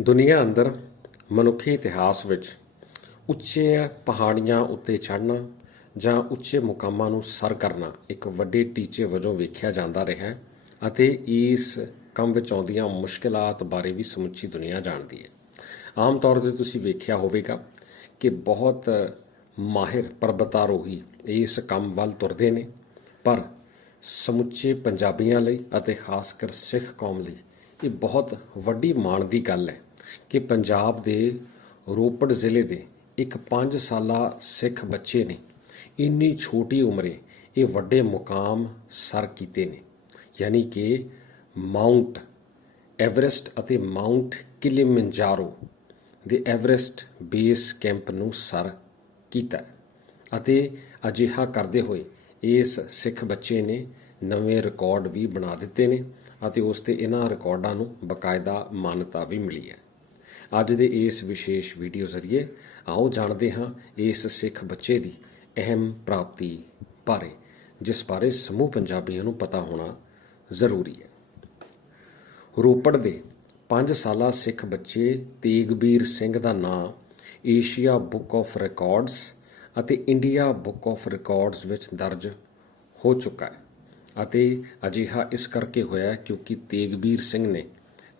ਦੁਨੀਆ ਅੰਦਰ ਮਨੁੱਖੀ ਇਤਿਹਾਸ ਵਿੱਚ ਉੱਚੇ ਪਹਾੜੀਆਂ ਉੱਤੇ ਚੜ੍ਹਨਾ ਜਾਂ ਉੱਚੇ ਮੁਕਾਮਾਂ ਨੂੰ ਸਰ ਕਰਨਾ ਇੱਕ ਵੱਡੇ ਟੀਚੇ ਵਜੋਂ ਵੇਖਿਆ ਜਾਂਦਾ ਰਿਹਾ ਹੈ ਅਤੇ ਇਸ ਕੰਮ ਵਿੱਚ ਆਉਂਦੀਆਂ ਮੁਸ਼ਕਲਾਂ ਬਾਰੇ ਵੀ ਸਮੁੱਚੀ ਦੁਨੀਆ ਜਾਣਦੀ ਹੈ। ਆਮ ਤੌਰ ਤੇ ਤੁਸੀਂ ਵੇਖਿਆ ਹੋਵੇਗਾ ਕਿ ਬਹੁਤ ਮਾਹਿਰ ਪਰਬਤਾਰੋਹੀ ਇਸ ਕੰਮ ਵੱਲ ਤੁਰਦੇ ਨੇ, ਪਰ ਸਮੁੱਚੇ ਪੰਜਾਬੀਆਂ ਲਈ ਅਤੇ ਖਾਸ ਕਰ ਸਿੱਖ ਕੌਮ ਲਈ ਇਹ ਬਹੁਤ ਵੱਡੀ ਮਾਣ ਦੀ ਗੱਲ ਹੈ ਕਿ ਪੰਜਾਬ ਦੇ ਰੋਪੜ ਜ਼ਿਲ੍ਹੇ ਦੇ ਇੱਕ 5 ਸਾਲਾ ਸਿੱਖ ਬੱਚੇ ਨੇ ਇੰਨੀ ਛੋਟੀ ਉਮਰੇ ਇਹ ਵੱਡੇ ਮੁਕਾਮ ਸਰ ਕੀਤੇ ਨੇ। ਯਾਨੀ ਕਿ ਮਾਉਂਟ ਐਵਰੈਸਟ ਅਤੇ ਮਾਉਂਟ ਕਿਲਿਮੰਜਾਰੋ ਦੇ ਐਵਰੈਸਟ ਬੇਸ ਕੈਂਪ ਨੂੰ ਸਰ ਕੀਤਾ ਅਤੇ ਅਜਿਹਾ ਕਰਦੇ ਹੋਏ ਇਸ ਸਿੱਖ ਬੱਚੇ ਨੇ ਨਵੇਂ ਰਿਕਾਰਡ ਵੀ ਬਣਾ ਦਿੱਤੇ ਨੇ ਅਤੇ ਉਸ ਤੇ ਇਹਨਾਂ ਰਿਕਾਰਡਾਂ ਨੂੰ ਬਕਾਇਦਾ ਮਾਨਤਾ ਵੀ ਮਿਲੀ ਹੈ। ਅੱਜ ਦੇ ਇਸ ਵਿਸ਼ੇਸ਼ ਵੀਡੀਓ ਜ਼ਰੀਏ ਆਓ ਜਾਣਦੇ ਹਾਂ ਇਸ ਸਿੱਖ ਬੱਚੇ ਦੀ ਅਹਿਮ ਪ੍ਰਾਪਤੀ ਬਾਰੇ, ਜਿਸ ਬਾਰੇ ਸਮੂਹ ਪੰਜਾਬੀਆਂ ਨੂੰ ਪਤਾ ਹੋਣਾ ਜ਼ਰੂਰੀ ਹੈ। ਰੋਪੜ ਦੇ 5 ਸਾਲਾ ਸਿੱਖ ਬੱਚੇ ਤੇਗਬੀਰ ਸਿੰਘ ਦਾ ਨਾਮ ਏਸ਼ੀਆ ਬੁੱਕ ਆਫ ਰਿਕਾਰਡਸ ਅਤੇ ਇੰਡੀਆ ਬੁੱਕ ਆਫ ਰਿਕਾਰਡਸ ਵਿੱਚ ਦਰਜ ਹੋ ਚੁੱਕਾ ਹੈ। ਅਤੇ ਅਜਿਹਾ ਇਸ ਕਰਕੇ ਹੋਇਆ ਕਿਉਂਕਿ ਤੇਗਬੀਰ ਸਿੰਘ ਨੇ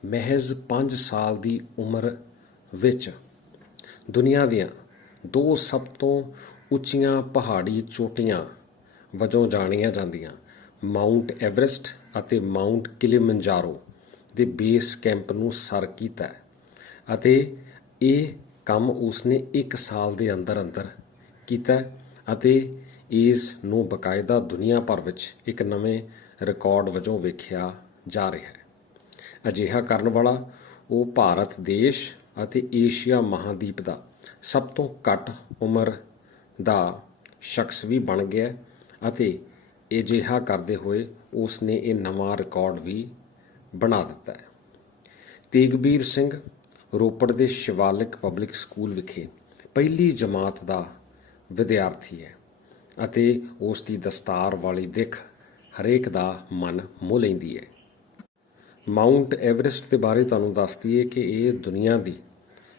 ਮਹਿਜ਼ 5 ਸਾਲ ਦੀ ਉਮਰ ਵਿੱਚ ਦੁਨੀਆ ਦੀਆਂ ਦੋ ਸਭ ਤੋਂ ਉੱਚੀਆਂ ਪਹਾੜੀ ਚੋਟੀਆਂ ਵਜੋਂ ਜਾਣੀਆਂ ਜਾਂਦੀਆਂ ਮਾਉਂਟ ਐਵਰੈਸਟ ਅਤੇ ਮਾਉਂਟ ਕਿਲਿਮੰਜਾਰੋ ਦੇ ਬੇਸ ਕੈਂਪ ਨੂੰ ਸਰ ਕੀਤਾ ਅਤੇ ਇਹ ਕੰਮ ਉਸਨੇ 1 ਸਾਲ ਦੇ ਅੰਦਰ ਅੰਦਰ ਕੀਤਾ ਅਤੇ ਇਸ ਨੂੰ ਬਕਾਇਦਾ ਦੁਨੀਆ ਭਰ ਵਿੱਚ ਇੱਕ ਨਵੇਂ ਰਿਕਾਰਡ ਵਜੋਂ ਵੇਖਿਆ ਜਾ ਰਿਹਾ ਹੈ। ਅਜਿਹਾ ਕਰਨ ਵਾਲਾ ਉਹ ਭਾਰਤ ਦੇਸ਼ ਅਤੇ ਏਸ਼ੀਆ ਮਹਾਦੀਪ ਦਾ ਸਭ ਤੋਂ ਘੱਟ ਉਮਰ ਦਾ ਸ਼ਖਸ ਵੀ ਬਣ ਗਿਆ ਅਤੇ ਅਜਿਹਾ ਕਰਦੇ ਹੋਏ ਉਸ ਨੇ ਇਹ ਨਵਾਂ ਰਿਕਾਰਡ ਵੀ ਬਣਾ ਦਿੱਤਾ ਹੈ। ਤੇਗਬੀਰ ਸਿੰਘ ਰੋਪੜ ਦੇ ਸ਼ਿਵਾਲਿਕ ਪਬਲਿਕ ਸਕੂਲ ਵਿਖੇ ਪਹਿਲੀ ਜਮਾਤ ਦਾ ਵਿਦਿਆਰਥੀ ਹੈ। ਅਤੇ ਉਸ ਦੀ ਦਸਤਾਰ ਵਾਲੀ ਦਿੱਖ ਹਰੇਕ ਦਾ ਮਨ ਮੋਹ ਲੈਂਦੀ ਹੈ। ਮਾਉਂਟ ਐਵਰੈਸਟ ਦੇ ਬਾਰੇ ਤੁਹਾਨੂੰ ਦੱਸਦੀ ਹੈ ਕਿ ਇਹ ਦੁਨੀਆ ਦੀ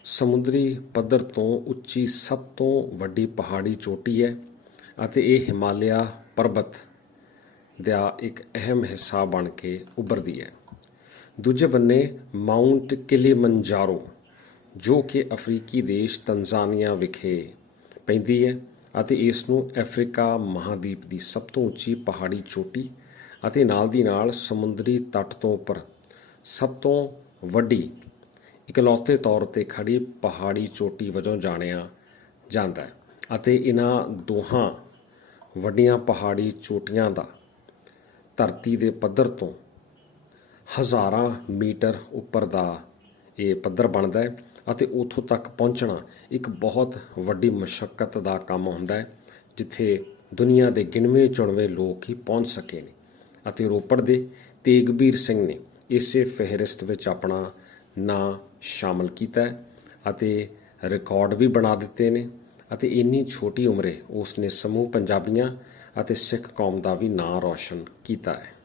ਸਮੁੰਦਰੀ ਪੱਧਰ ਤੋਂ ਉੱਚੀ ਸਭ ਤੋਂ ਵੱਡੀ ਪਹਾੜੀ ਚੋਟੀ ਹੈ ਅਤੇ ਇਹ ਹਿਮਾਲਿਆ ਪਰਬਤ ਦਾ ਇੱਕ ਅਹਿਮ ਹਿੱਸਾ ਬਣ ਕੇ ਉੱਭਰਦੀ ਹੈ। ਦੂਜੇ ਬੰਨੇ ਮਾਉਂਟ ਕਿਲੀਮੰਜਾਰੋ ਜੋ ਕਿ ਅਫਰੀਕੀ ਦੇਸ਼ ਤਨਜ਼ਾਨੀਆ ਵਿਖੇ ਪੈਂਦੀ ਹੈ। ਅਤੇ ਇਸ ਨੂੰ ਅਫਰੀਕਾ ਮਹਾਦੀਪ ਦੀ ਸਭ ਤੋਂ ਉੱਚੀ ਪਹਾੜੀ ਚੋਟੀ ਅਤੇ ਨਾਲ ਦੀ ਨਾਲ ਸਮੁੰਦਰੀ ਤੱਟ ਤੋਂ ਉੱਪਰ ਸਭ ਤੋਂ ਵੱਡੀ ਇਕਲੌਤੇ ਤੌਰ ਤੇ ਖੜੀ ਪਹਾੜੀ ਚੋਟੀ ਵਜੋਂ ਜਾਣਿਆ ਜਾਂਦਾ ਹੈ ਅਤੇ ਇਹਨਾਂ ਦੋਹਾਂ ਵੱਡੀਆਂ ਪਹਾੜੀ ਚੋਟੀਆਂ ਦਾ ਧਰਤੀ ਦੇ ਪੱਧਰ ਤੋਂ ਹਜ਼ਾਰਾਂ ਮੀਟਰ ਉੱਪਰ ਦਾ ਇਹ ਪੱਧਰ ਬਣਦਾ ਹੈ। ਅਤੇ ਉੱਥੋਂ ਤੱਕ ਪਹੁੰਚਣਾ ਇੱਕ ਬਹੁਤ ਵੱਡੀ ਮੁਸ਼ਕਲ ਦਾ ਕੰਮ ਹੁੰਦਾ ਹੈ, ਜਿੱਥੇ ਦੁਨੀਆ ਦੇ ਗਿਣਵੇਂ ਚੁਣਵੇਂ ਲੋਕ ਹੀ ਪਹੁੰਚ ਸਕੇ ਨੇ। ਅਤੇ ਰੋਪੜ ਦੇ ਤੇਗਬੀਰ ਸਿੰਘ ਨੇ ਇਸੇ ਫਹਿਰਿਸਤ ਵਿੱਚ ਆਪਣਾ ਨਾਂ ਸ਼ਾਮਲ ਕੀਤਾ ਹੈ ਅਤੇ ਰਿਕਾਰਡ ਵੀ ਬਣਾ ਦਿੱਤੇ ਨੇ ਅਤੇ ਇੰਨੀ ਛੋਟੀ ਉਮਰੇ ਉਸ ਨੇ ਸਮੂਹ ਪੰਜਾਬੀਆਂ ਅਤੇ ਸਿੱਖ ਕੌਮ ਦਾ ਵੀ ਨਾਂ ਰੌਸ਼ਨ ਕੀਤਾ ਹੈ।